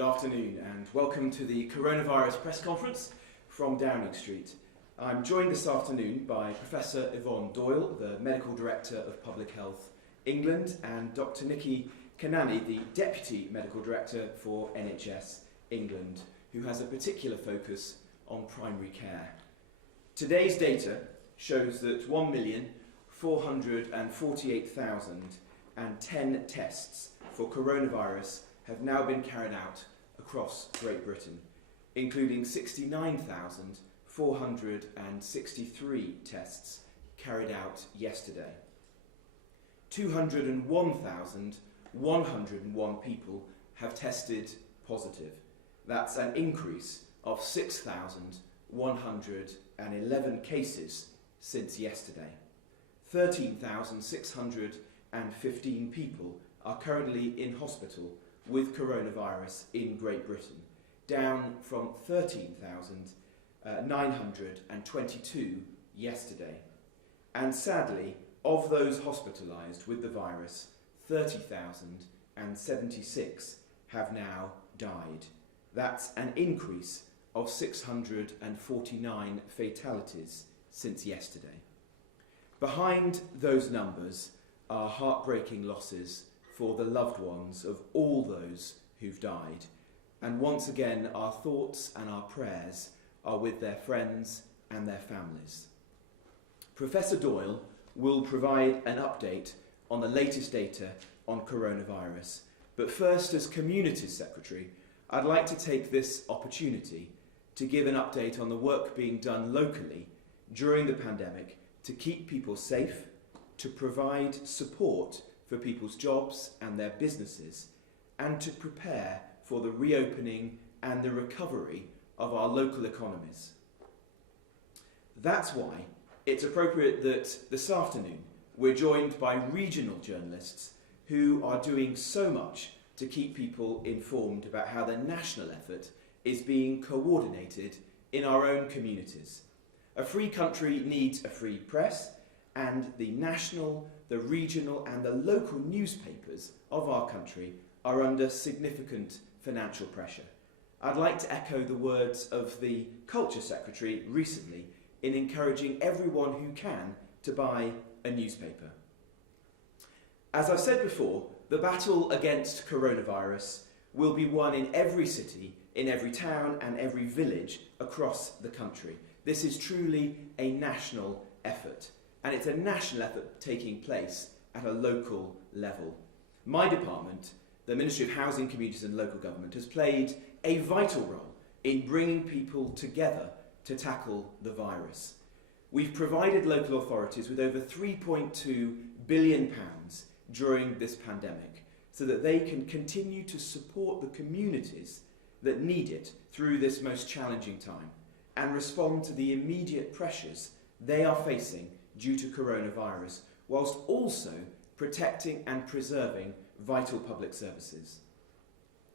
Good afternoon and welcome to the coronavirus press conference from Downing Street. I'm joined this afternoon by Professor Yvonne Doyle, the Medical Director of Public Health England, and Dr. Nikki Kanani, the Deputy Medical Director for NHS England, who has a particular focus on primary care. Today's data shows that 1,448,010 tests for coronavirus have now been carried out across Great Britain, including 69,463 tests carried out yesterday. 201,101 people have tested positive. That's an increase of 6,111 cases since yesterday. 13,615 people are currently in hospital with coronavirus in Great Britain, down from 13,922 yesterday. And sadly, of those hospitalised with the virus, 30,076 have now died. That's an increase of 649 fatalities since yesterday. Behind those numbers are heartbreaking losses for the loved ones of all those who've died. And once again, our thoughts and our prayers are with their friends and their families. Professor Doyle will provide an update on the latest data on coronavirus. But first, as Communities Secretary, I'd like to take this opportunity to give an update on the work being done locally during the pandemic to keep people safe, to provide support for people's jobs and their businesses, and to prepare for the reopening and the recovery of our local economies. That's why it's appropriate that this afternoon we're joined by regional journalists who are doing so much to keep people informed about how the national effort is being coordinated in our own communities. A free country needs a free press, and the national, the regional and the local newspapers of our country are under significant financial pressure. I'd like to echo the words of the Culture Secretary recently in encouraging everyone who can to buy a newspaper. As I've said before, the battle against coronavirus will be won in every city, in every town and every village across the country. This is truly a national effort. And it's a national effort taking place at a local level. My department, the Ministry of Housing, Communities and Local Government, has played a vital role in bringing people together to tackle the virus. We've provided local authorities with over £3.2 billion during this pandemic so that they can continue to support the communities that need it through this most challenging time and respond to the immediate pressures they are facing due to coronavirus, whilst also protecting and preserving vital public services.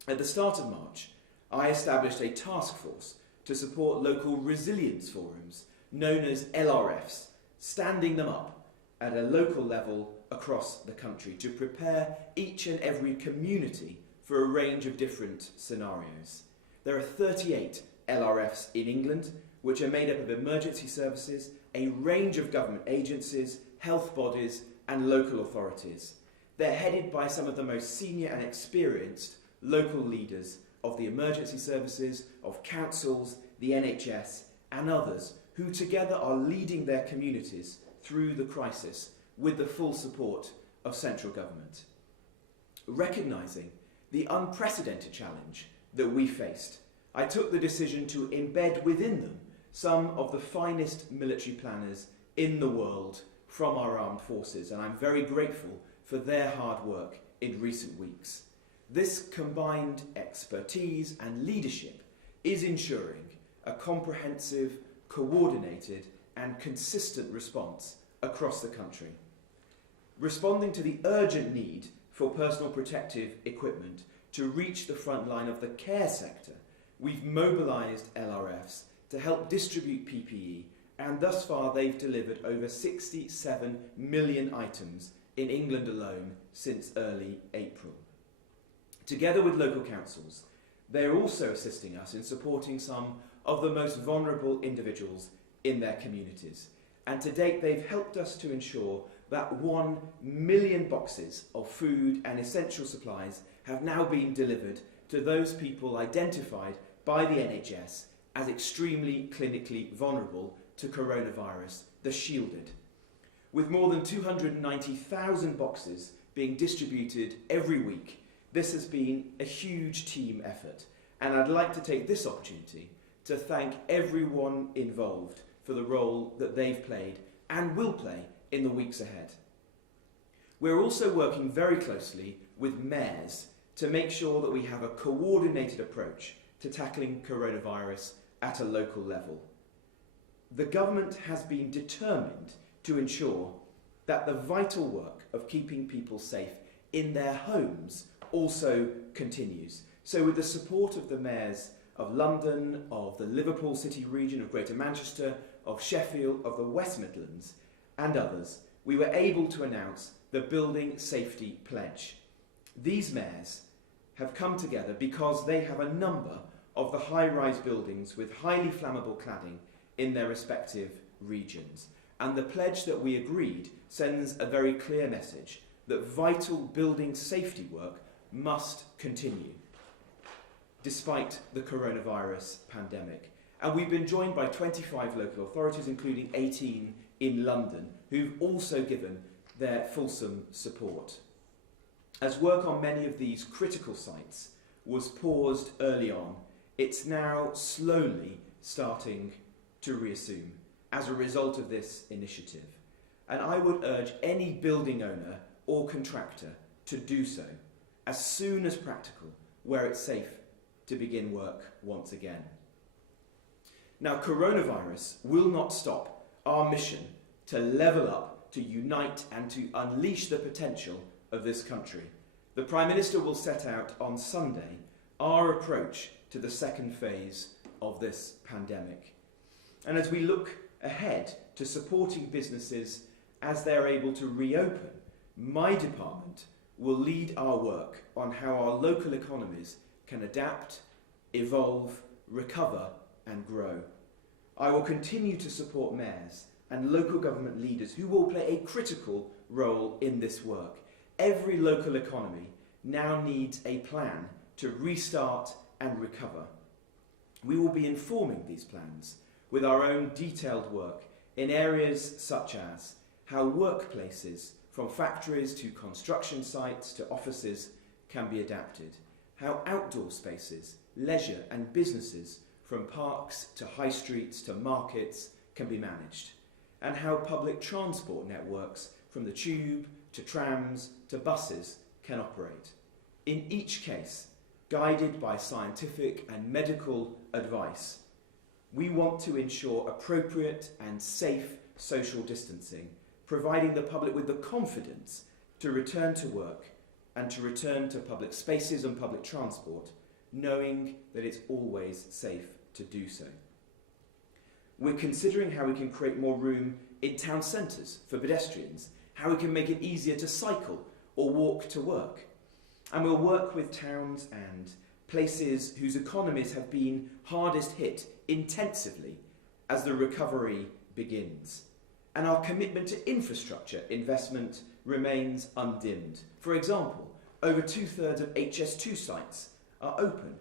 At the start of March, I established a task force to support local resilience forums, known as LRFs, standing them up at a local level across the country to prepare each and every community for a range of different scenarios. There are 38 LRFs in England, which are made up of emergency services, a range of government agencies, health bodies and local authorities. They're headed by some of the most senior and experienced local leaders of the emergency services, of councils, the NHS and others who together are leading their communities through the crisis with the full support of central government. Recognising the unprecedented challenge that we faced, I took the decision to embed within them some of the finest military planners in the world from our armed forces, and I'm very grateful for their hard work in recent weeks. This combined expertise and leadership is ensuring a comprehensive, coordinated and consistent response across the country. Responding to the urgent need for personal protective equipment to reach the front line of the care sector, we've mobilised LRFs to help distribute PPE, and thus far they've delivered over 67 million items in England alone since early April. Together with local councils, They are also assisting us in supporting some of the most vulnerable individuals in their communities. And to date, they've helped us to ensure that 1 million boxes of food and essential supplies have now been delivered to those people identified by the NHS as extremely clinically vulnerable to coronavirus, the shielded. With more than 290,000 boxes being distributed every week, this has been a huge team effort, and I'd like to take this opportunity to thank everyone involved for the role that they've played and will play in the weeks ahead. We're also working very closely with mayors to make sure that we have a coordinated approach to tackling coronavirus at a local level. The government has been determined to ensure that the vital work of keeping people safe in their homes also continues. So with the support of the mayors of London, of the Liverpool City region, of Greater Manchester, of Sheffield, of the West Midlands and others, we were able to announce the Building Safety Pledge. These mayors have come together because they have a number of the high-rise buildings with highly flammable cladding in their respective regions. And the pledge that we agreed sends a very clear message that vital building safety work must continue, despite the coronavirus pandemic. And we've been joined by 25 local authorities, including 18 in London, who've also given their fulsome support. As work on many of these critical sites was paused early on, it's now slowly starting to reassume as a result of this initiative. And I would urge any building owner or contractor to do so as soon as practical, where it's safe to begin work once again. Now, coronavirus will not stop our mission to level up, to unite and to unleash the potential of this country. The Prime Minister will set out on Sunday our approach to the second phase of this pandemic. And as we look ahead to supporting businesses as they're able to reopen, my department will lead our work on how our local economies can adapt, evolve, recover and grow. I will continue to support mayors and local government leaders who will play a critical role in this work. Every local economy now needs a plan to restart and recover. We will be informing these plans with our own detailed work in areas such as how workplaces, from factories to construction sites to offices, can be adapted, how outdoor spaces, leisure and businesses, from parks to high streets to markets, can be managed, and how public transport networks, from the tube to trams to buses, can operate. In each case, guided by scientific and medical advice, we want to ensure appropriate and safe social distancing, providing the public with the confidence to return to work and to return to public spaces and public transport, knowing that it's always safe to do so. We're considering how we can create more room in town centres for pedestrians, how we can make it easier to cycle or walk to work. And we'll work with towns and places whose economies have been hardest hit intensively as the recovery begins. And our commitment to infrastructure investment remains undimmed. For example, over 2/3 of HS2 sites are open.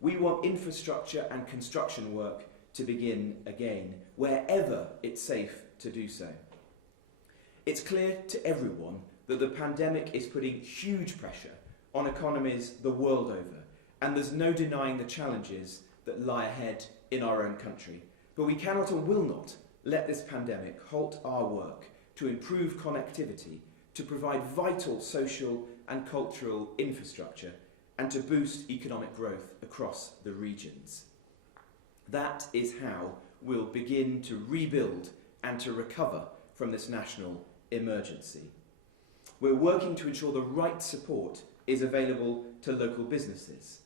We want infrastructure and construction work to begin again, wherever it's safe to do so. It's clear to everyone that the pandemic is putting huge pressure on economies the world over, and there's no denying the challenges that lie ahead in our own country. But we cannot and will not let this pandemic halt our work to improve connectivity, to provide vital social and cultural infrastructure, and to boost economic growth across the regions. That is how we'll begin to rebuild and to recover from this national emergency. We're working to ensure the right support is available to local businesses.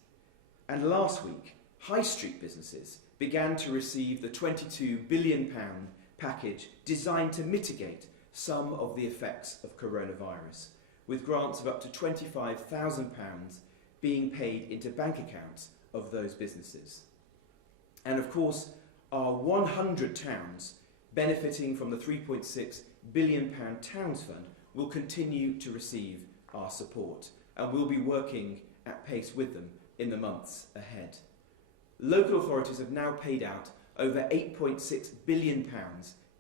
And last week, high street businesses began to receive the £22 billion package designed to mitigate some of the effects of coronavirus, with grants of up to £25,000 being paid into bank accounts of those businesses. And of course, our 100 towns benefiting from the £3.6 billion Towns Fund will continue to receive our support, and we'll be working at pace with them in the months ahead. Local authorities have now paid out over £8.6 billion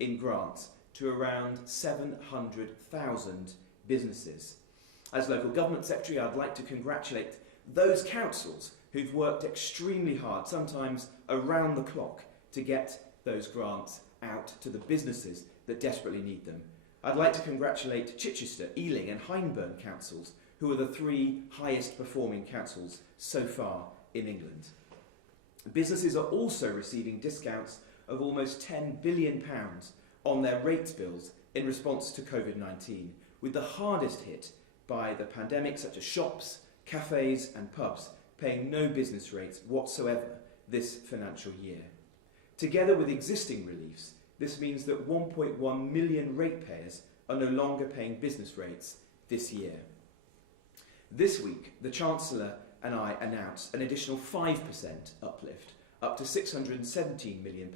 in grants to around 700,000 businesses. As Local Government Secretary, I'd like to congratulate those councils who've worked extremely hard, sometimes around the clock, to get those grants out to the businesses that desperately need them. I'd like to congratulate Chichester, Ealing and Hyndburn councils, who are the 3 highest performing councils so far in England. Businesses are also receiving discounts of almost £10 billion on their rates bills in response to COVID-19, with the hardest hit by the pandemic, such as shops, cafes and pubs, paying no business rates whatsoever this financial year. Together with existing reliefs, this means that 1.1 million ratepayers are no longer paying business rates this year. This week, the Chancellor and I announced an additional 5% uplift, up to £617 million,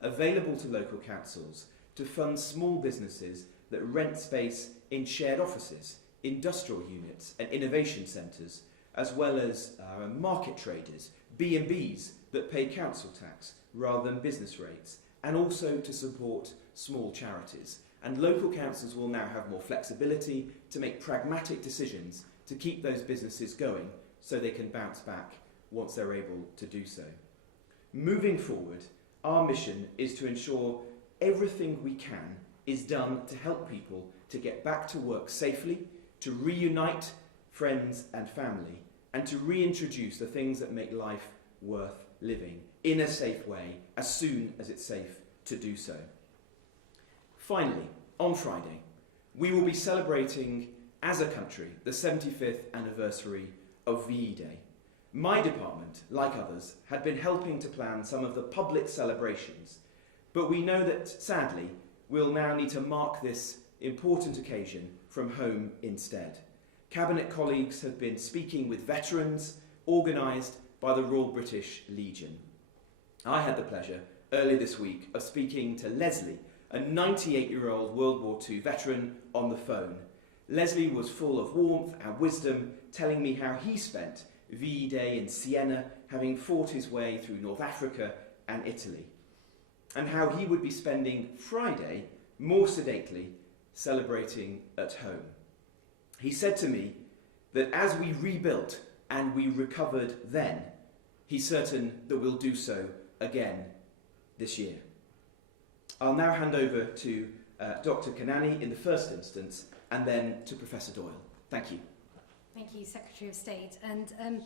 available to local councils to fund small businesses that rent space in shared offices, industrial units and innovation centres, as well as market traders, B&Bs that pay council tax rather than business rates, and also to support small charities. And local councils will now have more flexibility to make pragmatic decisions to keep those businesses going so they can bounce back once they're able to do so. Moving forward, our mission is to ensure everything we can is done to help people to get back to work safely, to reunite friends and family, and to reintroduce the things that make life worth living in a safe way as soon as it's safe to do so. Finally, on Friday, we will be celebrating as a country the 75th anniversary of VE Day. My department, like others, had been helping to plan some of the public celebrations, but we know that, sadly, we'll now need to mark this important occasion from home instead. Cabinet colleagues have been speaking with veterans organised by the Royal British Legion. I had the pleasure earlier this week of speaking to Leslie, a 98-year-old World War II veteran, on the phone. Leslie was full of warmth and wisdom, telling me how he spent VE Day in Siena, having fought his way through North Africa and Italy, and how he would be spending Friday more sedately celebrating at home. He said to me that as we rebuilt and we recovered then, he's certain that we'll do so again this year. I'll now hand over to Dr. Kanani in the first instance, and then to Professor Doyle. Thank you. Thank you, Secretary of State. And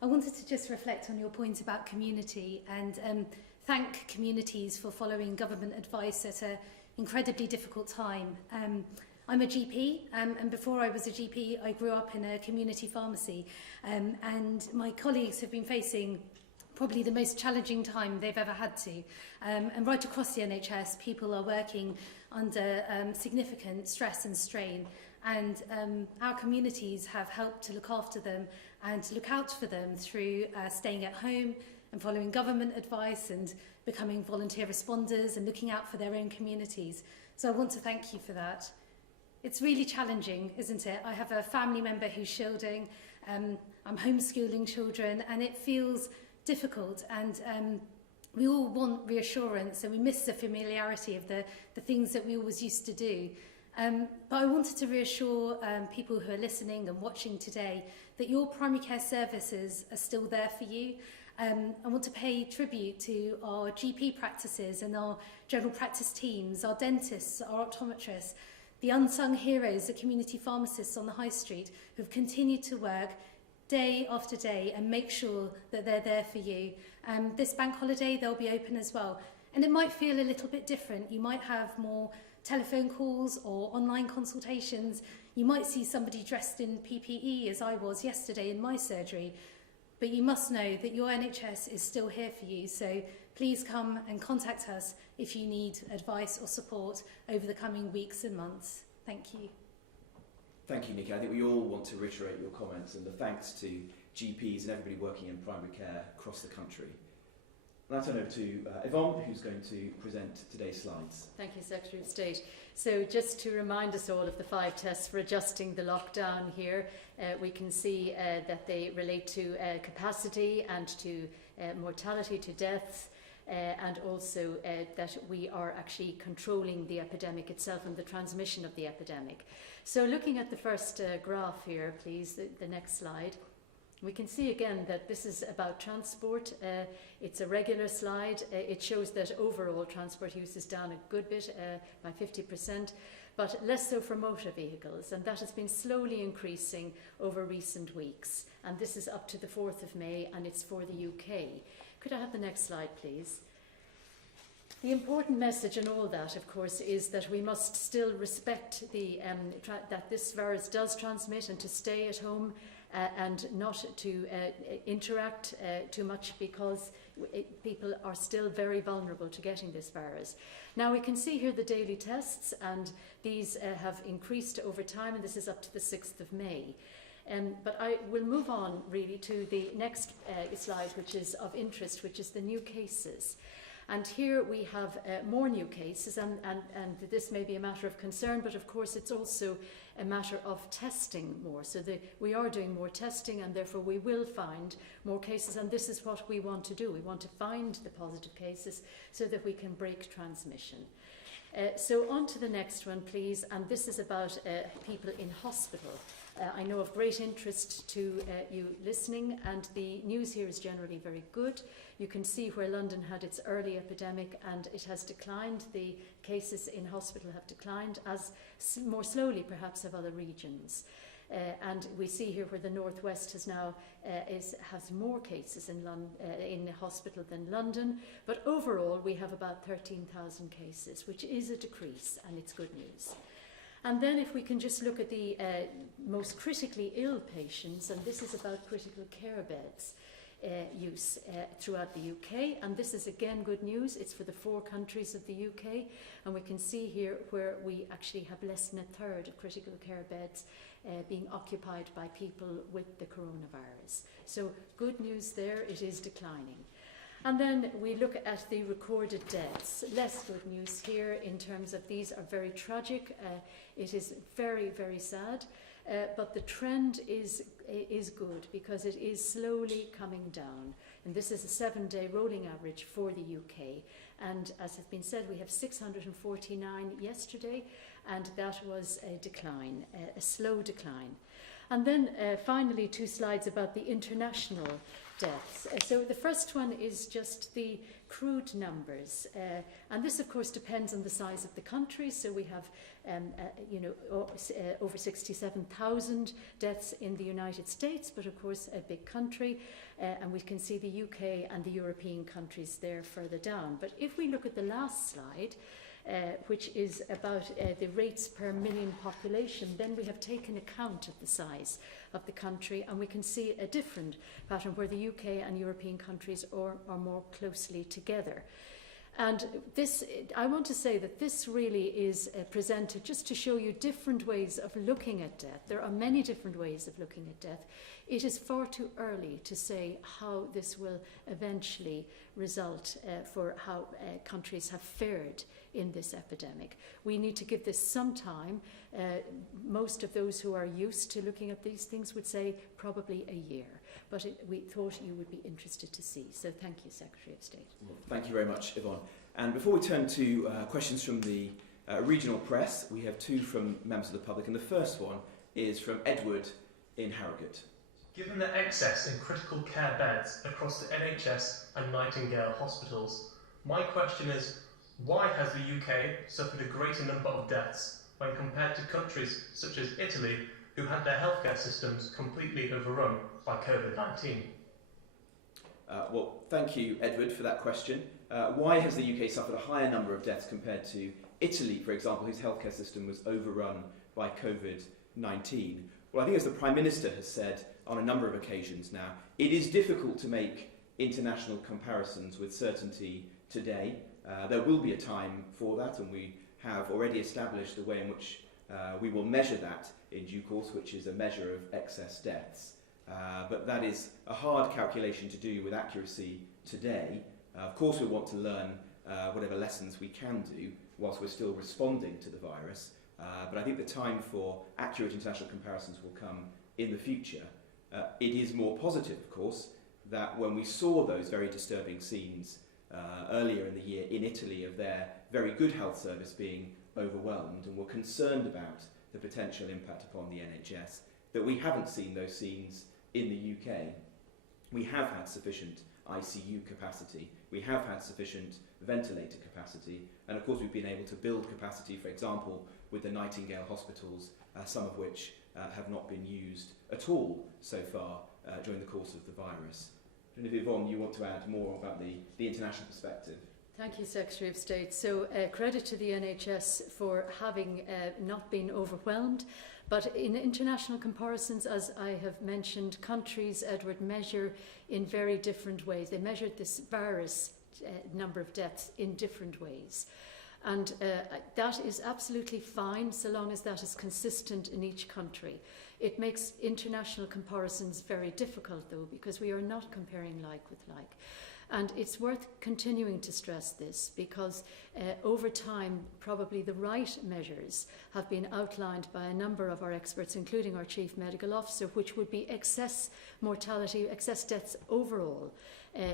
I wanted to just reflect on your point about community and thank communities for following government advice at an incredibly difficult time. I'm a GP, and before I was a GP, I grew up in a community pharmacy, and my colleagues have been facing probably the most challenging time they've ever had to. And right across the NHS, people are working under significant stress and strain. And our communities have helped to look after them and to look out for them through staying at home and following government advice and becoming volunteer responders and looking out for their own communities. So I want to thank you for that. It's really challenging, isn't it? I have a family member who's shielding, I'm homeschooling children, and it feels difficult, and we all want reassurance and we miss the familiarity of the things that we always used to do. But I wanted to reassure people who are listening and watching today that your primary care services are still there for you. I want to pay tribute to our GP practices and our general practice teams, our dentists, our optometrists, the unsung heroes, the community pharmacists on the high street who've continued to work day after day and make sure that they're there for you. This bank holiday, they'll be open as well. And it might feel a little bit different. You might have more telephone calls or online consultations. You might see somebody dressed in PPE, as I was yesterday in my surgery. But you must know that your NHS is still here for you. So please come and contact us if you need advice or support over the coming weeks and months. Thank you. Thank you, Nikki. I think we all want to reiterate your comments and the thanks to GPs and everybody working in primary care across the country. Now I turn over to Yvonne, who's going to present today's slides. Thank you, Secretary of State. So just to remind us all of the 5 tests for adjusting the lockdown here, we can see that they relate to capacity and to mortality, to deaths, and also that we are actually controlling the epidemic itself and the transmission of the epidemic. So looking at the first graph here, please, the next slide. We can see again that this is about transport. It's a regular slide. It shows that overall transport use is down a good bit, by 50%, but less so for motor vehicles. And that has been slowly increasing over recent weeks. And this is up to the 4th of May, and it's for the UK. Could I have the next slide, please? The important message in all that, of course, is that we must still respect that this virus does transmit, and to stay at home and not to interact too much, because people are still very vulnerable to getting this virus. Now we can see here the daily tests, and these have increased over time, and this is up to the 6th of May. But I will move on really to the next slide, which is of interest, which is the new cases. And here we have more new cases, and this may be a matter of concern, but of course it's also a matter of testing more. So we are doing more testing, and therefore we will find more cases, and this is what we want to do. We want to find the positive cases so that we can break transmission. So on to the next one, please, and this is about people in hospital. I know of great interest to you listening, and the news here is generally very good. You can see where London had its early epidemic, and it has declined. The cases in hospital have declined, as more slowly perhaps have other regions. And we see here where the Northwest has now has more cases in the hospital than London, but overall we have about 13,000 cases, which is a decrease, and it's good news. And then if we can just look at the most critically ill patients, and this is about critical care beds use throughout the UK, and this is again good news. It's for the 4 countries of the UK, and we can see here where we actually have less than a third of critical care beds being occupied by people with the coronavirus. So good news there, it is declining. And then we look at the recorded deaths. Less good news here in terms of these are very tragic. It is very, very sad. But the trend is good, because it is slowly coming down. And this is a 7-day rolling average for the UK. And as has been said, we have 649 yesterday, and that was a decline, a slow decline. And then finally 2 slides about the international deaths. So the first one is just the crude numbers, and this of course depends on the size of the country. So we have over 67,000 deaths in the United States, but of course a big country, and we can see the UK and the European countries there further down. But if we look at the last slide, which is about the rates per million population, then we have taken account of the size of the country, and we can see a different pattern where the UK and European countries are more closely together. And this, I want to say that this really is presented just to show you different ways of looking at death. There are many different ways of looking at death. It is far too early to say how this will eventually result for how countries have fared in this epidemic. We need to give this some time. Most of those who are used to looking at these things would say probably a year. But we thought you would be interested to see. So thank you, Secretary of State. Well, thank you very much, Yvonne. And before we turn to questions from the regional press, we have 2 from members of the public. And the first one is from Edward in Harrogate. Given the excess in critical care beds across the NHS and Nightingale hospitals, my question is, why has the UK suffered a greater number of deaths when compared to countries such as Italy, who had their healthcare systems completely overrun by COVID-19? Well, thank you, Edward, for that question. Why has the UK suffered a higher number of deaths compared to Italy, for example, whose healthcare system was overrun by COVID-19? Well, I think as the Prime Minister has said on a number of occasions now, it is difficult to make international comparisons with certainty today. There will be a time for that, and we have already established the way in which we will measure that in due course, which is a measure of excess deaths. but that is a hard calculation to do with accuracy today. Of course, we want to learn whatever lessons we can do whilst we're still responding to the virus, but I think the time for accurate international comparisons will come in the future. It is more positive, of course, that when we saw those very disturbing scenes earlier in the year in Italy of their very good health service being overwhelmed and were concerned about the potential impact upon the NHS, that we haven't seen those scenes in the UK. We have had sufficient ICU capacity, we have had sufficient ventilator capacity, and of course we've been able to build capacity, for example, with the Nightingale hospitals, some of which have not been used at all so far during the course of the virus. I don't know if Yvonne, you want to add more about the international perspective. Thank you, Secretary of State. So credit to the NHS for having not been overwhelmed. But in international comparisons, as I have mentioned, countries, Edward, measure in very different ways. They measured this virus number of deaths in different ways. And that is absolutely fine so long as that is consistent in each country. It makes international comparisons very difficult, though, because we are not comparing like with like. And it's worth continuing to stress this because over time, probably the right measures have been outlined by a number of our experts, including our Chief Medical Officer, which would be excess mortality, excess deaths overall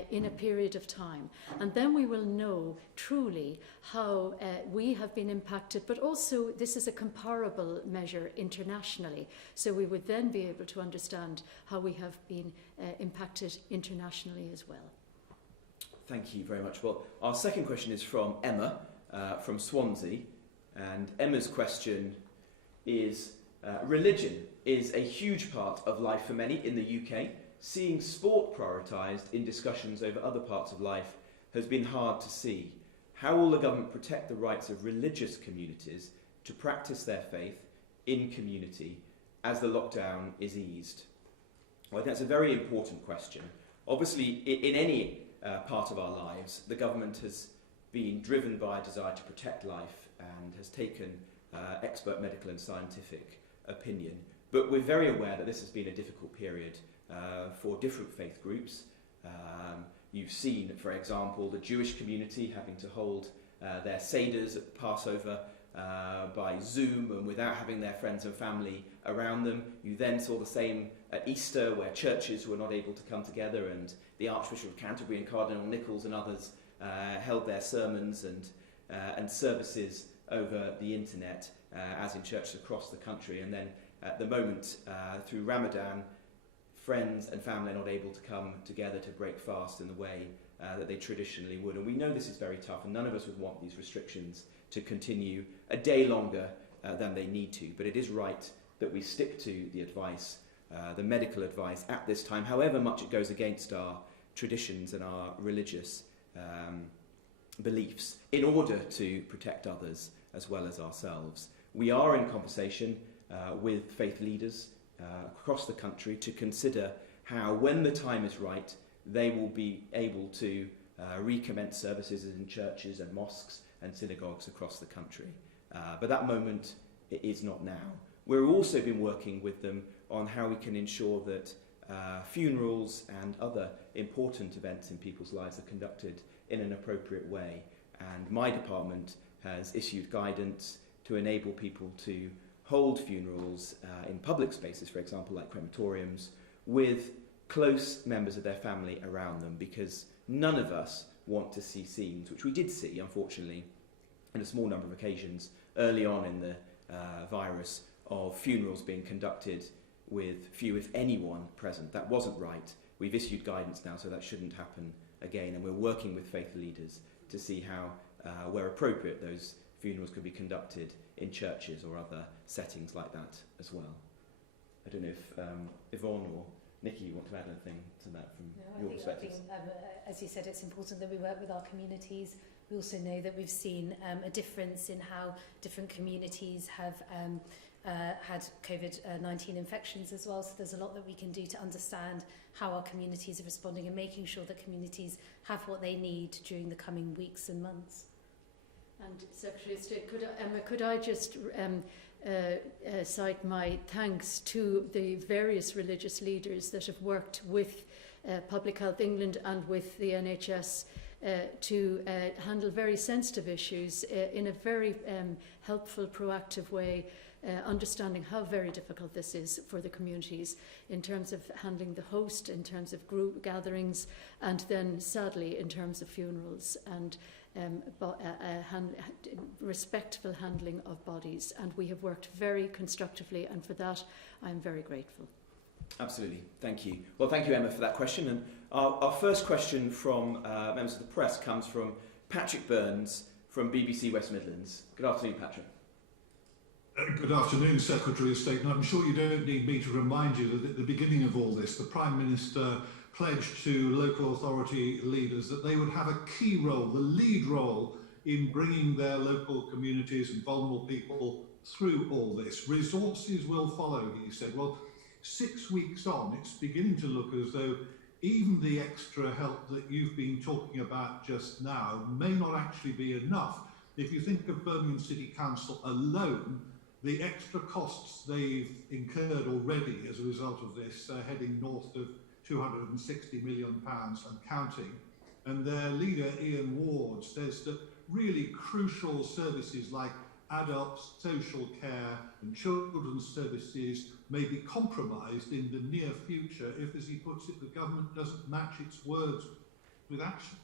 in a period of time. And then we will know truly how we have been impacted, but also this is a comparable measure internationally. So we would then be able to understand how we have been impacted internationally as well. Thank you very much. Well, our second question is from Emma from Swansea, and Emma's question is, religion is a huge part of life for many in the UK. Seeing sport prioritised in discussions over other parts of life has been hard to see. How will the government protect the rights of religious communities to practice their faith in community as the lockdown is eased? Well, I think that's a very important question. Obviously, in any part of our lives, the government has been driven by a desire to protect life and has taken expert medical and scientific opinion. But we're very aware that this has been a difficult period for different faith groups. You've seen, for example, the Jewish community having to hold their Seders at Passover by Zoom and without having their friends and family around them. You then saw the same at Easter, where churches were not able to come together, and the Archbishop of Canterbury and Cardinal Nichols and others held their sermons and services over the internet, as in churches across the country. And then at the moment, through Ramadan, friends and family are not able to come together to break fast in the way that they traditionally would. And we know this is very tough, and none of us would want these restrictions to continue a day longer than they need to. But it is right that we stick to the advice, the medical advice at this time, however much it goes against our traditions and our religious beliefs, in order to protect others as well as ourselves. We are in conversation with faith leaders across the country to consider how, when the time is right, they will be able to recommence services in churches and mosques and synagogues across the country. But that moment is not now. We've also been working with them on how we can ensure that funerals and other important events in people's lives are conducted in an appropriate way. And my department has issued guidance to enable people to hold funerals in public spaces, for example, like crematoriums, with close members of their family around them, because none of us want to see scenes, which we did see, unfortunately, on a small number of occasions early on in the virus, of funerals being conducted with few, if anyone, present. That wasn't right. We've issued guidance now, so that shouldn't happen again, and we're working with faith leaders to see how, where appropriate, those funerals could be conducted in churches or other settings like that as well. I don't know if Yvonne or Nikki, you want to add anything to that from your perspective? I think, as you said, it's important that we work with our communities. We also know that we've seen a difference in how different communities have had COVID-19 infections as well. So there's a lot that we can do to understand how our communities are responding and making sure that communities have what they need during the coming weeks and months. And Secretary of State, could I just cite my thanks to the various religious leaders that have worked with Public Health England and with the NHS to handle very sensitive issues in a very helpful, proactive way, understanding how very difficult this is for the communities in terms of handling the host, in terms of group gatherings, and then sadly in terms of funerals and respectful handling of bodies. And we have worked very constructively, and for that I'm very grateful. Absolutely. Thank you. Well, thank you, Emma, for that question. And our first question from members of the press comes from Patrick Burns from BBC West Midlands. Good afternoon, Patrick. Good afternoon, Secretary of State. And I'm sure you don't need me to remind you that at the beginning of all this, the Prime Minister pledged to local authority leaders that they would have a key role, the lead role, in bringing their local communities and vulnerable people through all this. Resources will follow, he said. Well, 6 weeks on, it's beginning to look as though even the extra help that you've been talking about just now may not actually be enough. If you think of Birmingham City Council alone, the extra costs they've incurred already as a result of this are heading north of £260 million and counting. And their leader, Ian Ward, says that really crucial services like adult social care and children's services may be compromised in the near future if, as he puts it, the government doesn't match its words with action.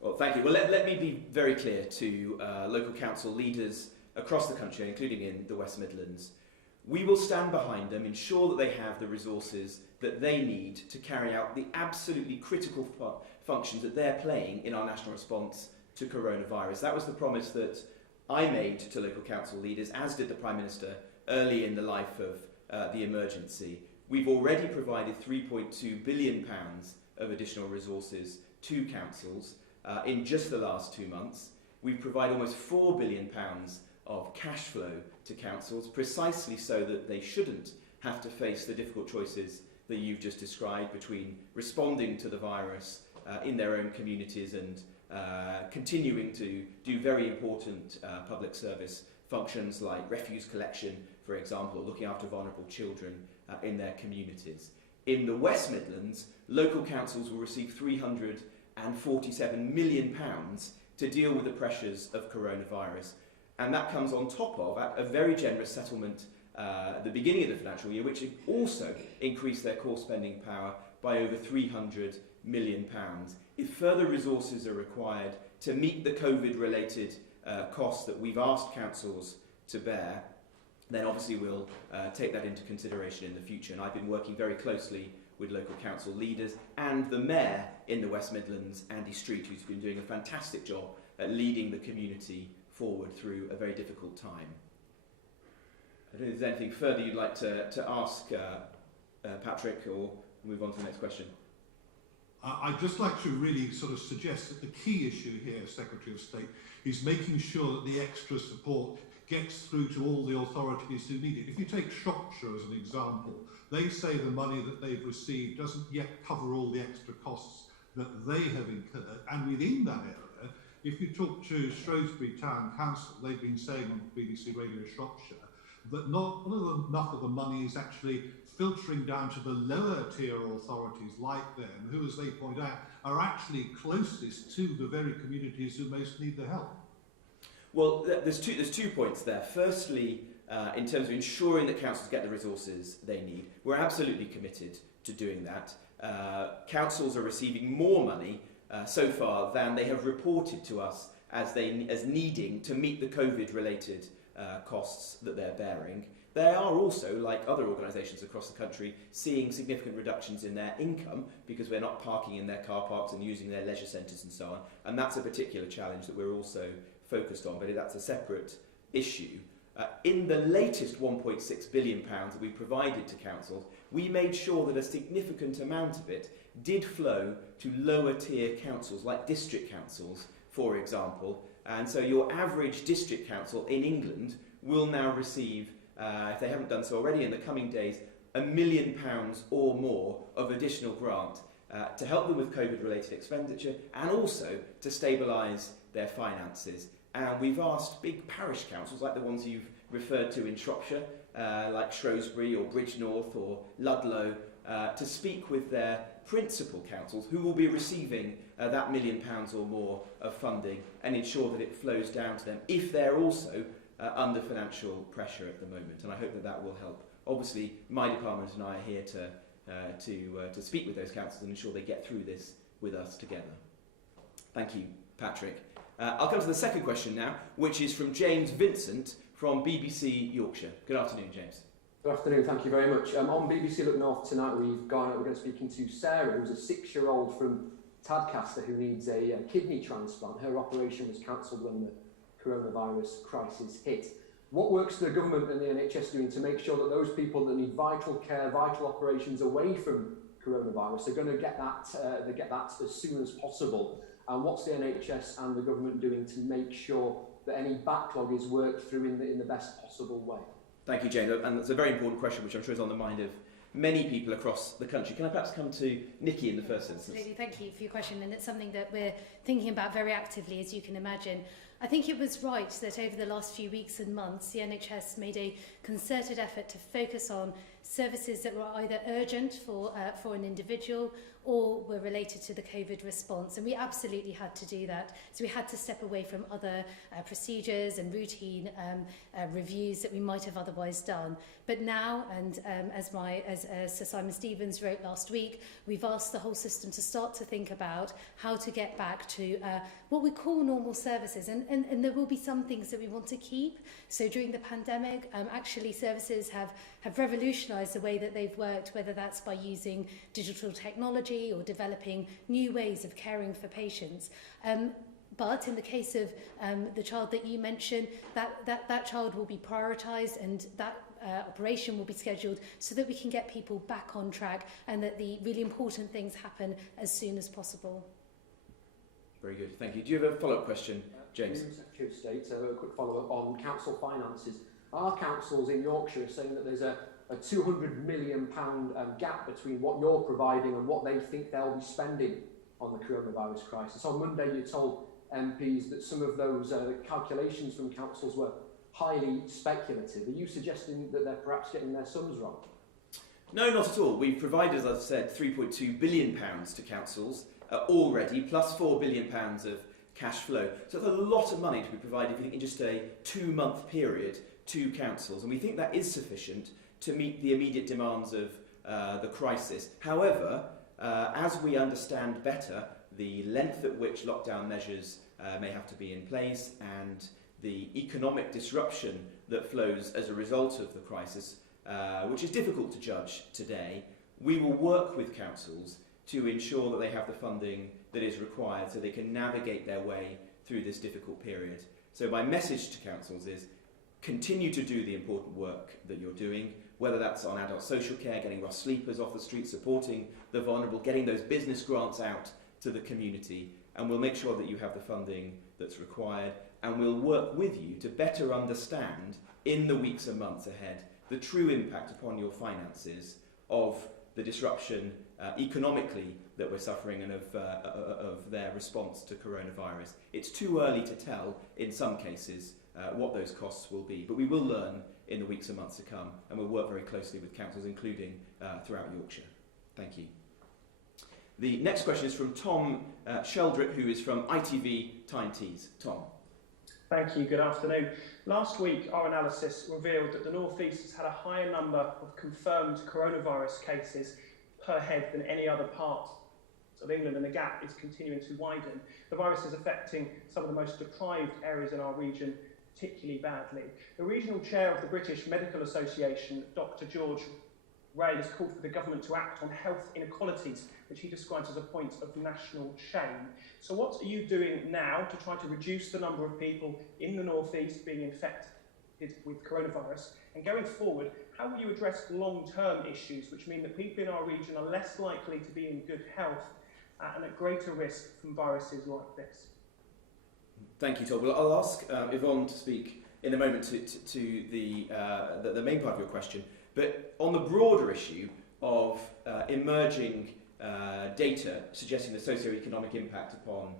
Well, thank you. Well, let me be very clear to local council leaders across the country, including in the West Midlands. We will stand behind them, ensure that they have the resources that they need to carry out the absolutely critical functions that they're playing in our national response to coronavirus. That was the promise that I made to local council leaders, as did the Prime Minister, early in the life of the emergency. We've already provided £3.2 billion of additional resources to councils in just the last 2 months. We've provided almost £4 billion of cash flow to councils, precisely so that they shouldn't have to face the difficult choices that you've just described between responding to the virus in their own communities and continuing to do very important public service functions like refuse collection, for example, or looking after vulnerable children in their communities. In the West Midlands, local councils will receive £347 million to deal with the pressures of coronavirus. And that comes on top of a very generous settlement at the beginning of the financial year, which also increased their core spending power by over £300 million. If further resources are required to meet the COVID-related costs that we've asked councils to bear, then obviously we'll take that into consideration in the future. And I've been working very closely with local council leaders and the Mayor in the West Midlands, Andy Street, who's been doing a fantastic job at leading the community forward through a very difficult time. I don't know if there's anything further you'd like to ask Patrick, or move on to the next question. I'd just like to really sort of suggest that the key issue here, Secretary of State, is making sure that the extra support gets through to all the authorities who need it. If you take Shropshire as an example, they say the money that they've received doesn't yet cover all the extra costs that they have incurred. And within that area, if you talk to Shrewsbury Town Council, they've been saying on BBC Radio Shropshire that not enough of the money is actually filtering down to the lower tier authorities like them, who, as they point out, are actually closest to the very communities who most need the help. Well, there's two points there. Firstly, in terms of ensuring that councils get the resources they need, we're absolutely committed to doing that. Councils are receiving more money so far than they have reported to us as needing to meet the COVID-related costs that they're bearing. They are also, like other organisations across the country, seeing significant reductions in their income because we're not parking in their car parks and using their leisure centres and so on. And that's a particular challenge that we're also focused on, but that's a separate issue. In the latest £1.6 billion that we provided to councils, we made sure that a significant amount of it did flow to lower tier councils, like district councils, for example. And so your average district council in England will now receive, if they haven't done so already in the coming days, £1 million or more of additional grant to help them with COVID-related expenditure and also to stabilise their finances. And we've asked big parish councils, like the ones you've referred to in Shropshire, like Shrewsbury or Bridgnorth or Ludlow, to speak with their principal councils who will be receiving that £1 million or more of funding and ensure that it flows down to them if they're also under financial pressure at the moment. And I hope that that will help. Obviously, my department and I are here to speak with those councils and ensure they get through this with us together. Thank you, Patrick. I'll come to the second question now, which is from James Vincent from BBC Yorkshire. Good afternoon, James. Good afternoon, thank you very much. On BBC Look North tonight, we're going to be speaking to Sarah, who's a 6-year-old from Tadcaster who needs a kidney transplant. Her operation was cancelled when the coronavirus crisis hit. What works the government and the NHS doing to make sure that those people that need vital care, vital operations away from coronavirus are going to get that as soon as possible? And what's the NHS and the government doing to make sure that any backlog is worked through in the best possible way? Thank you, James. And it's a very important question, which I'm sure is on the mind of many people across the country. Can I perhaps come to Nikki in the first instance? Absolutely, thank you for your question. And it's something that we're thinking about very actively, as you can imagine. I think it was right that over the last few weeks and months, the NHS made a concerted effort to focus on services that were either urgent for an individual or were related to the COVID response. And we absolutely had to do that. So we had to step away from other procedures and routine reviews that we might have otherwise done. But now, and as Sir Simon Stevens wrote last week, we've asked the whole system to start to think about how to get back to what we call normal services. And there will be some things that we want to keep. So during the pandemic, actually services have revolutionised the way that they've worked, whether that's by using digital technology or developing new ways of caring for patients. But in the case of the child that you mentioned, that child will be prioritised and that operation will be scheduled so that we can get people back on track and that the really important things happen as soon as possible. Very good, thank you. Do you have a follow-up question, James? Secretary of State, a quick follow-up on council finances. Our councils in Yorkshire are saying that there's a £200 million gap between what you're providing and what they think they'll be spending on the coronavirus crisis. On Monday, you told MPs that some of those calculations from councils were highly speculative. Are you suggesting that they're perhaps getting their sums wrong? No, not at all. We've provided, as I've said, £3.2 billion to councils already, plus £4 billion of cash flow. So that's a lot of money to be provided in just a 2-month period to councils. And we think that is sufficient to meet the immediate demands of the crisis. However, as we understand better the length at which lockdown measures may have to be in place and the economic disruption that flows as a result of the crisis, which is difficult to judge today, we will work with councils to ensure that they have the funding that is required so they can navigate their way through this difficult period. So my message to councils is continue to do the important work that you're doing, whether that's on adult social care, getting rough sleepers off the street, supporting the vulnerable, getting those business grants out to the community, and we'll make sure that you have the funding that's required, and we'll work with you to better understand in the weeks and months ahead the true impact upon your finances of the disruption economically that we're suffering and of their response to coronavirus. It's too early to tell in some cases what those costs will be, but we will learn in the weeks and months to come, and we'll work very closely with councils, including throughout Yorkshire. Thank you. The next question is from Tom Sheldrick, who is from ITV Tyne Tees. Tom. Thank you, good afternoon. Last week, our analysis revealed that the North East has had a higher number of confirmed coronavirus cases per head than any other part of England, and the gap is continuing to widen. The virus is affecting some of the most deprived areas in our region particularly badly. The regional chair of the British Medical Association, Dr. George Ray, has called for the government to act on health inequalities, which he describes as a point of national shame. So what are you doing now to try to reduce the number of people in the North East being infected with coronavirus? And going forward, how will you address long-term issues, which mean that people in our region are less likely to be in good health and at greater risk from viruses like this? Thank you, Tom. Well, I'll ask Yvonne to speak in a moment to the main part of your question. But on the broader issue of emerging data suggesting the socio-economic impact upon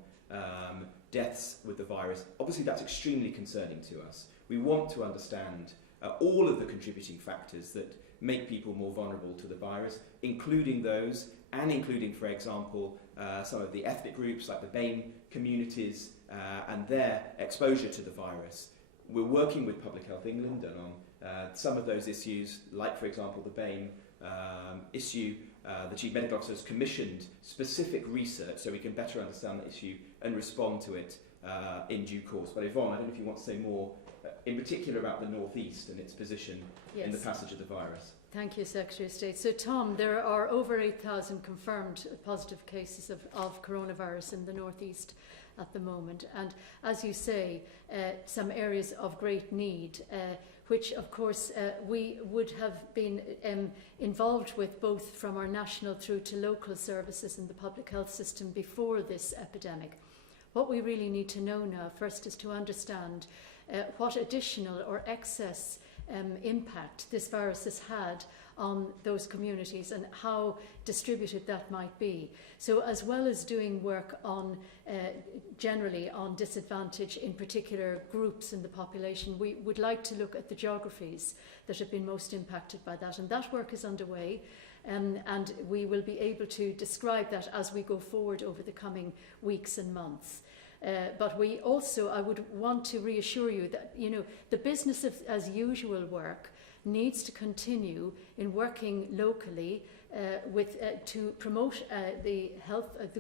deaths with the virus, obviously that's extremely concerning to us. We want to understand all of the contributing factors that make people more vulnerable to the virus, including those, and including, for example, some of the ethnic groups like the BAME communities and their exposure to the virus. We're working with Public Health England and on some of those issues, like, for example, the BAME issue. The Chief Medical Officer has commissioned specific research so we can better understand the issue and respond to it in due course. But Yvonne, I don't know if you want to say more, in particular about the North East and its position in the passage of the virus. Thank you, Secretary of State. So, Tom, there are over 8,000 confirmed positive cases of coronavirus in the North East at the moment. And as you say, some areas of great need, which, of course, we would have been involved with both from our national through to local services in the public health system before this epidemic. What we really need to know now first is to understand what additional or excess impact this virus has had on those communities and how distributed that might be. So as well as doing work on generally on disadvantage in particular groups in the population, we would like to look at the geographies that have been most impacted by that, and that work is underway. And we will be able to describe that as we go forward over the coming weeks and months. But we also, I would want to reassure you that, you know, the business of as usual work needs to continue in working locally to promote the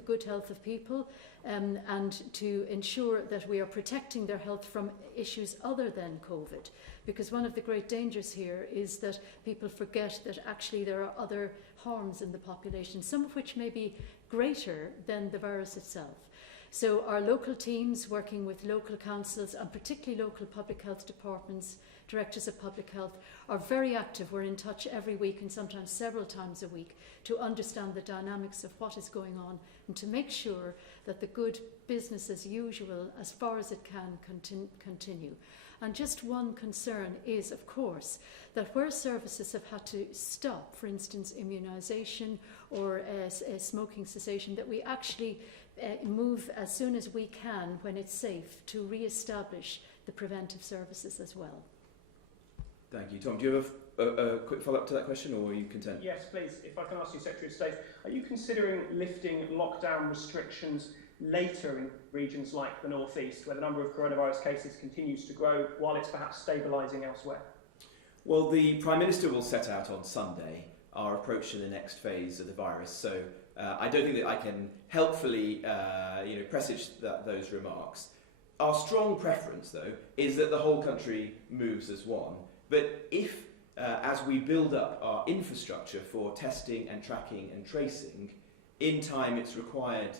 good health of people and to ensure that we are protecting their health from issues other than COVID. Because one of the great dangers here is that people forget that actually there are other harms in the population, some of which may be greater than the virus itself. So our local teams working with local councils and particularly local public health departments, directors of public health, are very active. We're in touch every week and sometimes several times a week to understand the dynamics of what is going on and to make sure that the good business as usual, as far as it can, continue. And just one concern is, of course, that where services have had to stop, for instance, immunisation or smoking cessation, that we actually move as soon as we can, when it's safe, to re-establish the preventive services as well. Thank you. Tom, do you have a quick follow-up to that question, or are you content? Yes, please. If I can ask you, Secretary of State, are you considering lifting lockdown restrictions later in regions like the North East, where the number of coronavirus cases continues to grow while it's perhaps stabilising elsewhere? Well, the Prime Minister will set out on Sunday our approach to the next phase of the virus, so I don't think that I can helpfully presage those remarks. Our strong preference, though, is that the whole country moves as one. But if, as we build up our infrastructure for testing and tracking and tracing, in time it's required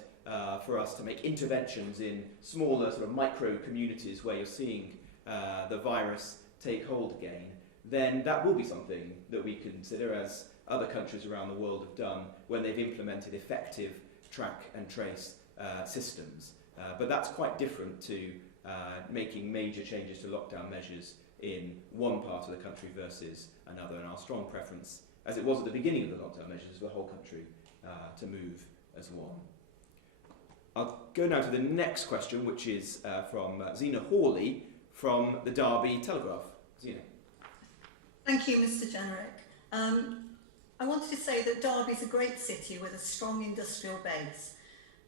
for us to make interventions in smaller sort of micro communities where you're seeing the virus take hold again, then that will be something that we consider, as other countries around the world have done when they've implemented effective track and trace systems. But that's quite different to making major changes to lockdown measures in one part of the country versus another. And our strong preference, as it was at the beginning of the lockdown measures, is for the whole country to move as one. I'll go now to the next question, which is from Zena Hawley from the Derby Telegraph. Zena. Thank you, Mr. Jenrick. I wanted to say that Derby is a great city with a strong industrial base,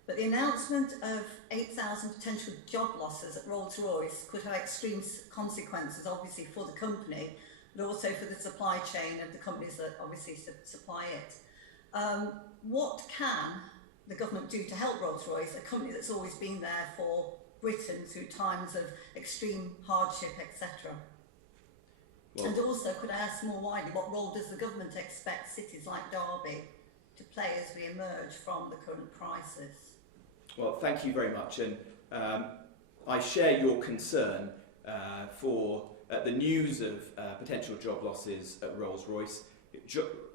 but the announcement of 8,000 potential job losses at Rolls-Royce could have extreme consequences, obviously, for the company, but also for the supply chain of the companies that obviously supply it. What can the government do to help Rolls-Royce, a company that's always been there for Britain through times of extreme hardship, etc.? Well, and also, could I ask more widely, what role does the government expect cities like Derby to play as we emerge from the current crisis? Well, thank you very much, and I share your concern for the news of potential job losses at Rolls-Royce.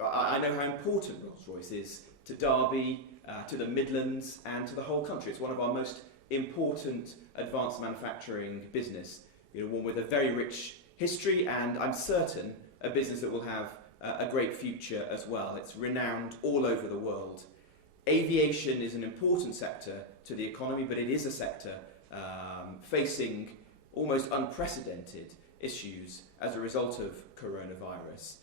I know how important Rolls-Royce is to Derby, to the Midlands and to the whole country. It's one of our most important advanced manufacturing business, one with a very rich history, and I'm certain a business that will have a great future as well. It's renowned all over the world. Aviation is an important sector to the economy, but it is a sector facing almost unprecedented issues as a result of coronavirus.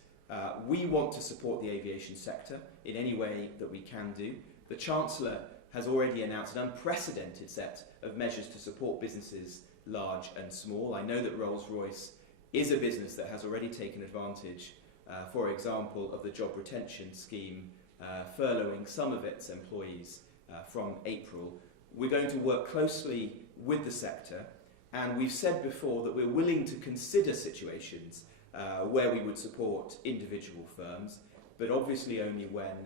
We want to support the aviation sector in any way that we can do. The Chancellor has already announced an unprecedented set of measures to support businesses large and small. I know that Rolls-Royce is a business that has already taken advantage, for example, of the job retention scheme, furloughing some of its employees from April. We're going to work closely with the sector, and we've said before that we're willing to consider situations where we would support individual firms, but obviously only when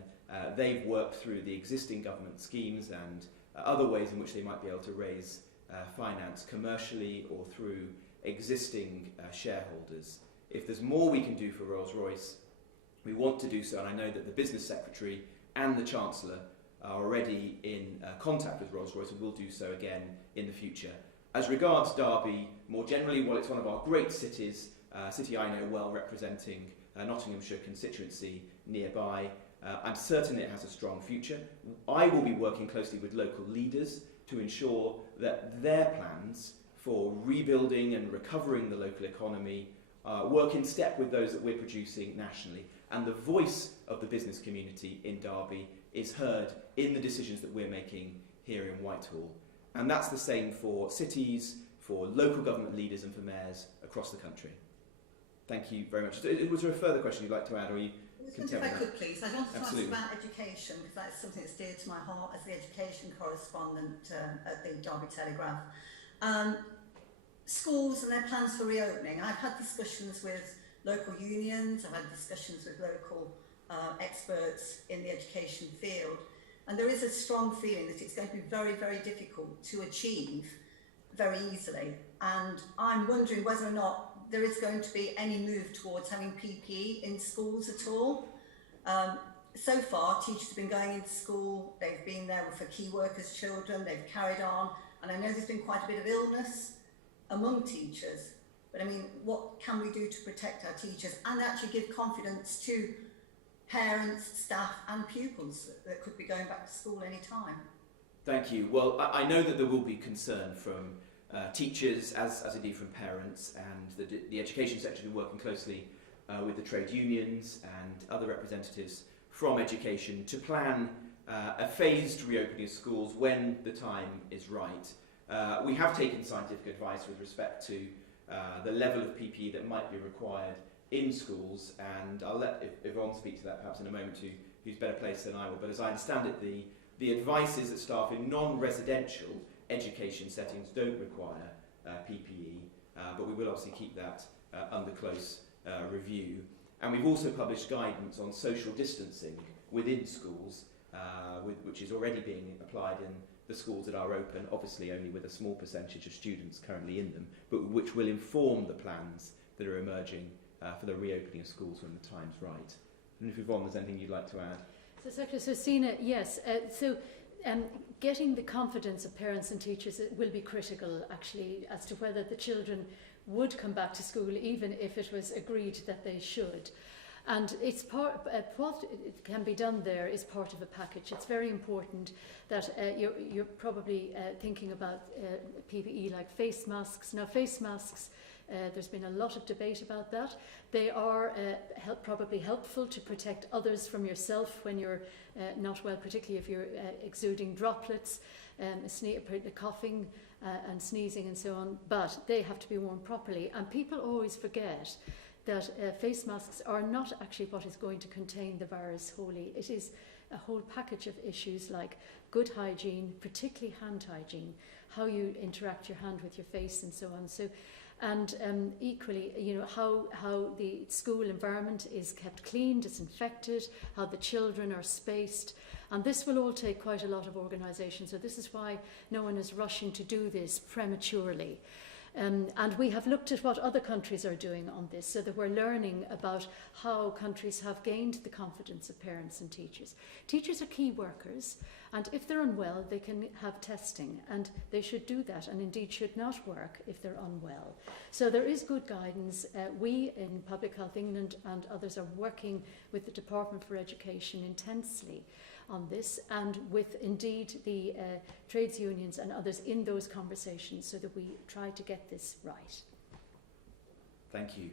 they've worked through the existing government schemes and other ways in which they might be able to raise finance commercially or through existing shareholders. If there's more we can do for Rolls-Royce, we want to do so, and I know that the Business Secretary and the Chancellor are already in contact with Rolls-Royce and will do so again in the future. As regards Derby, more generally, while it's one of our great cities, a city I know well representing Nottinghamshire constituency nearby, I'm certain it has a strong future. I will be working closely with local leaders to ensure that their plans for rebuilding and recovering the local economy work in step with those that we're producing nationally. And the voice of the business community in Derby is heard in the decisions that we're making here in Whitehall. And that's the same for cities, for local government leaders and for mayors across the country. Thank you very much. Was there a further question you'd like to add, or are you content If I with could please, I wanted to Absolutely. ask about education, because that's something that's dear to my heart as the education correspondent at the Derby Telegraph. Schools and their plans for reopening. I've had discussions with local unions, I've had discussions with local experts in the education field, and there is a strong feeling that it's going to be very, very difficult to achieve very easily. And I'm wondering whether or not there is going to be any move towards having PPE in schools at all. So far, teachers have been going into school, they've been there for key workers' children, they've carried on, and I know there's been quite a bit of illness among teachers, but I mean, what can we do to protect our teachers and actually give confidence to parents, staff and pupils that could be going back to school any time? Thank you. Well, I know that there will be concern from teachers, as indeed from parents, and the education sector will be working closely with the trade unions and other representatives from education to plan a phased reopening of schools when the time is right. We have taken scientific advice with respect to the level of PPE that might be required in schools, and I'll let Yvonne speak to that perhaps in a moment, who's better placed than I will. But as I understand it, the advice is that staff in non-residential education settings don't require PPE, but we will obviously keep that under close review. And we've also published guidance on social distancing within schools, which is already being applied in the schools that are open, obviously only with a small percentage of students currently in them, but which will inform the plans that are emerging for the reopening of schools when the time's right. And if Yvonne, there's anything you'd like to add? So, Secretary Sina, yes. Getting the confidence of parents and teachers will be critical, actually, as to whether the children would come back to school, even if it was agreed that they should. And it's part, what it can be done there is part of a package. It's very important that you're probably thinking about PPE like face masks. Now, face masks, there's been a lot of debate about that. They are probably helpful to protect others from yourself when you're not well, particularly if you're exuding droplets, coughing and sneezing and so on. But they have to be worn properly. And people always forget that face masks are not actually what is going to contain the virus wholly. It is a whole package of issues like good hygiene, particularly hand hygiene, how you interact your hand with your face and so on. So, and equally, you know, how the school environment is kept clean, disinfected, how the children are spaced. And this will all take quite a lot of organisation. So this is why no one is rushing to do this prematurely. And we have looked at what other countries are doing on this, so that we're learning about how countries have gained the confidence of parents and teachers. Teachers are key workers, and if they're unwell, they can have testing, and they should do that, and indeed should not work if they're unwell. So there is good guidance. We in Public Health England and others are working with the Department for Education intensely on this, and with indeed the trades unions and others in those conversations, so that we try to get this right. Thank you.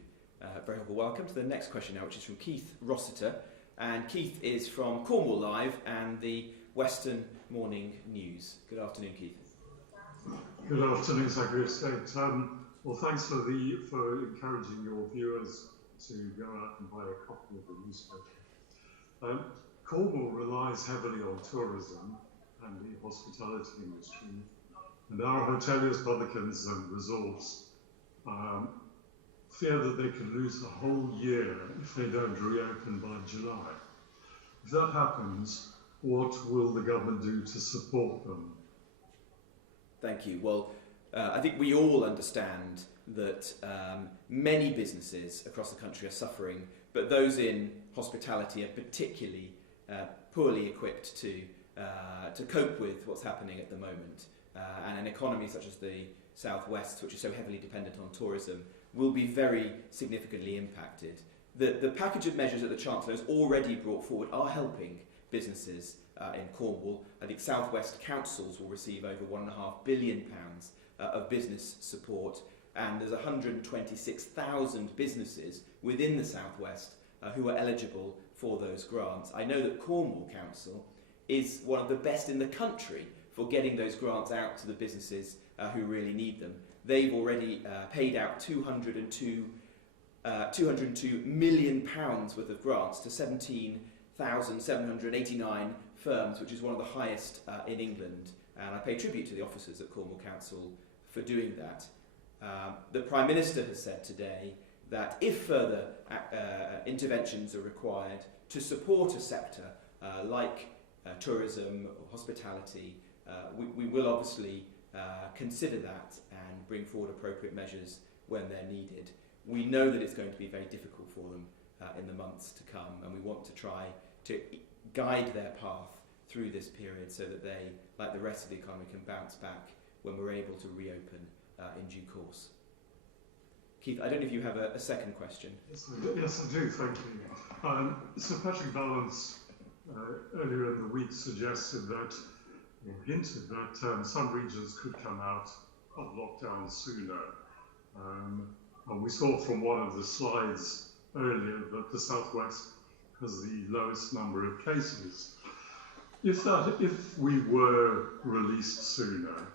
Very helpful. Welcome to the next question now, which is from Keith Rossiter. And Keith is from Cornwall Live and the Western Morning News. Good afternoon, Keith. Good afternoon, Secretary of State. Well, thanks for encouraging your viewers to go out and buy a copy of the newspaper. Cornwall relies heavily on tourism and the hospitality industry, and our hoteliers, publicans and resorts fear that they could lose a whole year if they don't reopen by July. If that happens, what will the government do to support them? Thank you. Well, I think we all understand that many businesses across the country are suffering, but those in hospitality are particularly poorly equipped to cope with what's happening at the moment. And an economy such as the South West, which is so heavily dependent on tourism, will be very significantly impacted. The package of measures that the Chancellor has already brought forward are helping businesses in Cornwall. I think South West councils will receive over £1.5 billion of business support, and there's 126,000 businesses within the South West who are eligible for those grants. I know that Cornwall Council is one of the best in the country for getting those grants out to the businesses who really need them. They've already paid out £202 million worth of grants to 17,789 firms, which is one of the highest in England. And I pay tribute to the officers at Cornwall Council for doing that. The Prime Minister has said today that if further interventions are required to support a sector like tourism or hospitality, we will obviously consider that and bring forward appropriate measures when they're needed. We know that it's going to be very difficult for them in the months to come, and we want to try to guide their path through this period so that they, like the rest of the economy, can bounce back when we're able to reopen in due course. Keith, I don't know if you have a second question. Yes, I do, thank you. Sir Patrick Vallance earlier in the week suggested that, or hinted that some regions could come out of lockdown sooner. And we saw from one of the slides earlier that the South West has the lowest number of cases. If we were released sooner,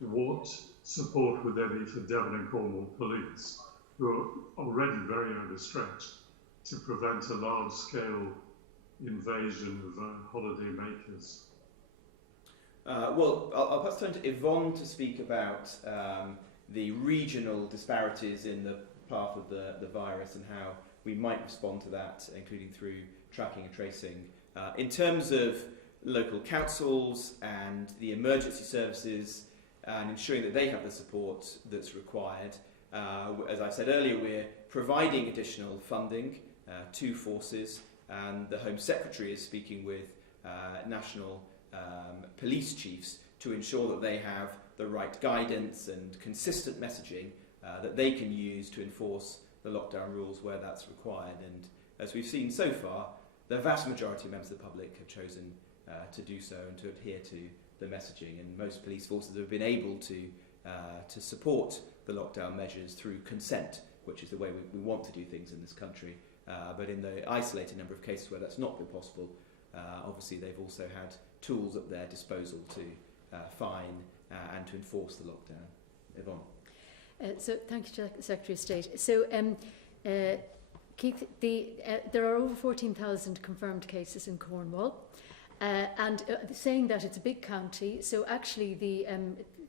what support would there be for Devon and Cornwall police, who are already very overstretched, to prevent a large-scale invasion of holiday makers? Well, I'll perhaps turn to Yvonne to speak about the regional disparities in the path of the virus and how we might respond to that, including through tracking and tracing. In terms of local councils and the emergency services and ensuring that they have the support that's required, as I said earlier, we're providing additional funding to forces, and the Home Secretary is speaking with national police chiefs to ensure that they have the right guidance and consistent messaging that they can use to enforce the lockdown rules where that's required. And as we've seen so far, the vast majority of members of the public have chosen to do so and to adhere to the messaging, and most police forces have been able to support the lockdown measures through consent, which is the way we want to do things in this country. But in the isolated number of cases where that's not been possible, obviously they've also had tools at their disposal to fine and to enforce the lockdown. Yvonne. So thank you, Secretary of State. So Keith, there are over 14,000 confirmed cases in Cornwall, and saying that it's a big county, so actually the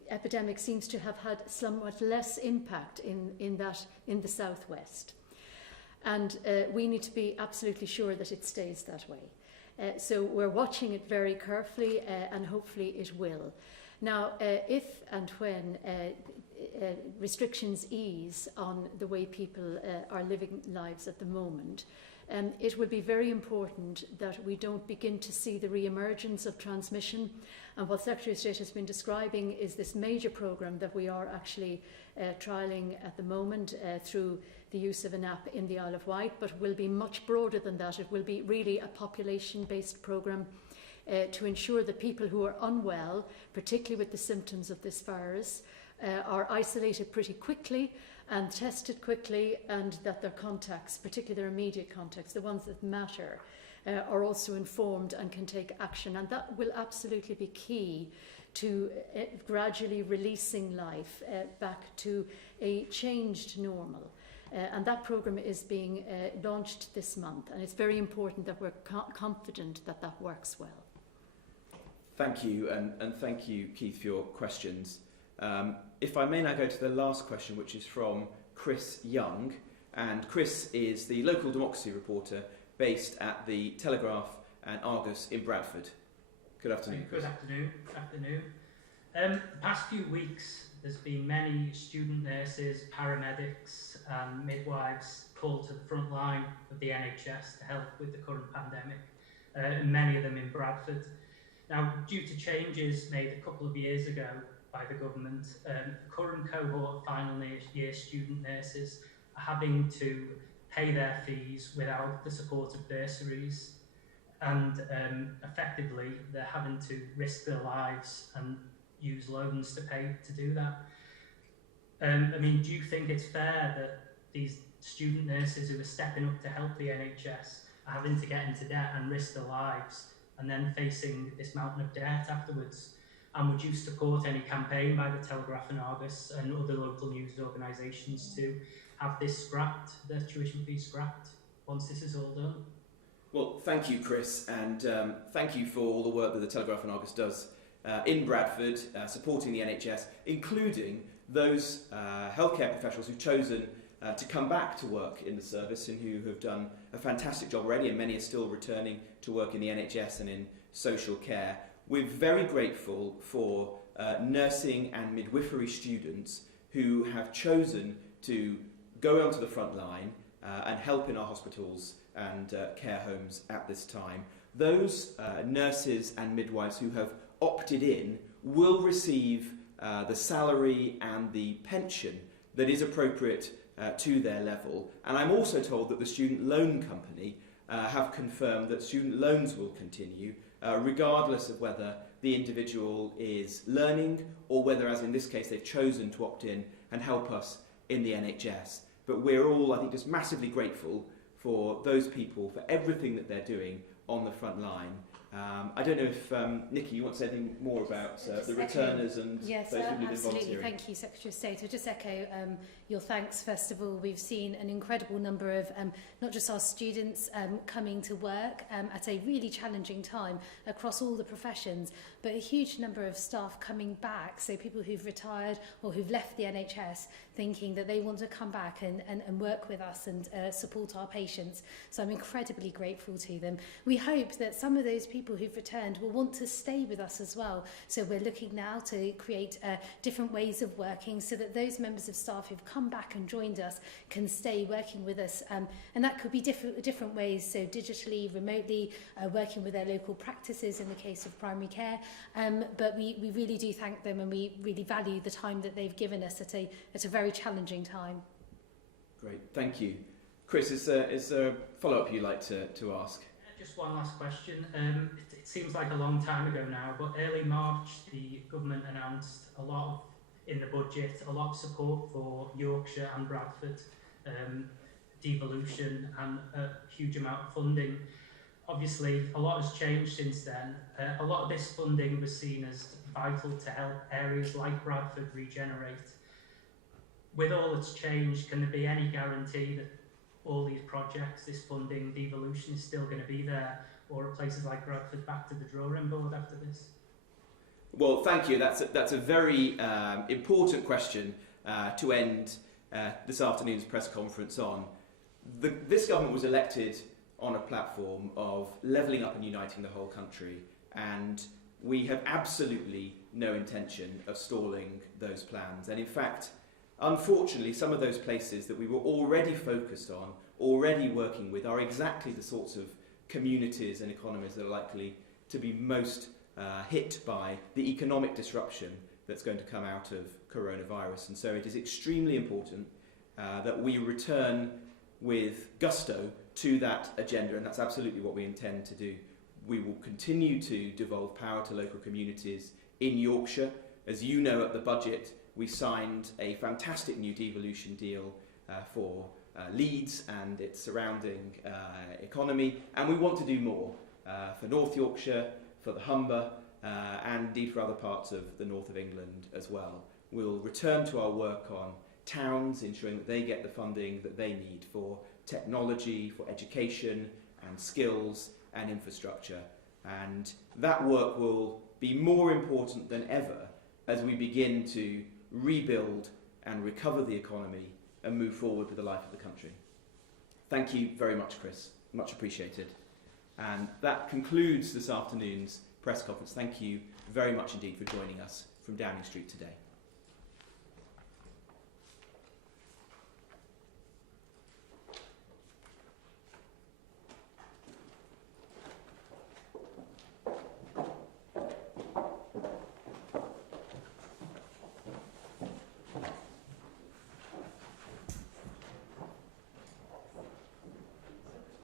epidemic seems to have had somewhat less impact in the southwest, and we need to be absolutely sure that it stays that way. So we're watching it very carefully, and hopefully it will. Now, if and when restrictions ease on the way people are living lives at the moment, it will be very important that we don't begin to see the re-emergence of transmission. And what Secretary of State has been describing is this major programme that we are actually trialling at the moment through the use of an app in the Isle of Wight, but will be much broader than that. It will be really a population-based programme to ensure that people who are unwell, particularly with the symptoms of this virus, are isolated pretty quickly and tested quickly, and that their contacts, particularly their immediate contacts, the ones that matter, are also informed and can take action. And that will absolutely be key to gradually releasing life back to a changed normal. And that programme is being launched this month, and it's very important that we're confident that that works well. Thank you, and thank you, Keith, for your questions. If I may now go to the last question, which is from Chris Young. And Chris is the local democracy reporter based at the Telegraph and Argus in Bradford. Good afternoon, Chris. Good afternoon. The past few weeks, there's been many student nurses, paramedics and midwives called to the front line of the NHS to help with the current pandemic, many of them in Bradford. Now, due to changes made a couple of years ago by the government, the current cohort of final year student nurses are having to pay their fees without the support of bursaries, and effectively they're having to risk their lives and use loans to pay to do that. I mean, do you think it's fair that these student nurses who are stepping up to help the NHS are having to get into debt and risk their lives and then facing this mountain of debt afterwards? And would you support any campaign by the Telegraph and Argus and other local news organisations to have this scrapped, the tuition fee scrapped, once this is all done? Well, thank you, Chris, and thank you for all the work that the Telegraph and Argus does in Bradford, supporting the NHS, including those healthcare professionals who've chosen to come back to work in the service and who have done a fantastic job already, and many are still returning to work in the NHS and in social care. We're very grateful for nursing and midwifery students who have chosen to go onto the front line and help in our hospitals and care homes at this time. Those nurses and midwives who have opted in will receive the salary and the pension that is appropriate to their level. And I'm also told that the student loan company have confirmed that student loans will continue regardless of whether the individual is learning or whether, as in this case, they've chosen to opt in and help us in the NHS. But we're all, I think, just massively grateful for those people, for everything that they're doing on the front line. I don't know if, Nikki, you want to say anything more about the returners and those people who've been absolutely. volunteering? Thank you, Secretary of State. I'll just echo your thanks, first of all. We've seen an incredible number of not just our students coming to work at a really challenging time across all the professions, but a huge number of staff coming back, so people who've retired or who've left the NHS thinking that they want to come back and work with us and support our patients. So I'm incredibly grateful to them. We hope that some of those people who've returned will want to stay with us as well. So we're looking now to create different ways of working so that those members of staff who've come back and joined us can stay working with us. And that could be different ways, so digitally, remotely, working with their local practices in the case of primary care. But we really do thank them, and we really value the time that they've given us at a very challenging time. Great, thank you. Chris, is there a follow-up you'd like to ask? Just one last question. It seems like a long time ago now, but early March the government announced in the budget a lot of support for Yorkshire and Bradford, devolution and a huge amount of funding. Obviously, a lot has changed since then. A lot of this funding was seen as vital to help areas like Bradford regenerate. With all that's changed, can there be any guarantee that all these projects, this funding, devolution is still going to be there, or are places like Bradford back to the drawing board after this? Well, thank you. That's a very important question to end this afternoon's press conference on. This government was elected on a platform of levelling up and uniting the whole country, and we have absolutely no intention of stalling those plans. And in fact, unfortunately, some of those places that we were already focused on, already working with, are exactly the sorts of communities and economies that are likely to be most hit by the economic disruption that's going to come out of coronavirus. And so it is extremely important that we return with gusto to that agenda, and that's absolutely what we intend to do. We will continue to devolve power to local communities in Yorkshire. As you know, at the budget, we signed a fantastic new devolution deal for Leeds and its surrounding economy, and we want to do more for North Yorkshire, for the Humber, and indeed for other parts of the north of England as well. We'll return to our work on towns, ensuring that they get the funding that they need for technology, for education and skills and infrastructure. And that work will be more important than ever as we begin to rebuild and recover the economy and move forward with the life of the country. Thank you very much, Chris. Much appreciated. And that concludes this afternoon's press conference. Thank you very much indeed for joining us from Downing Street today.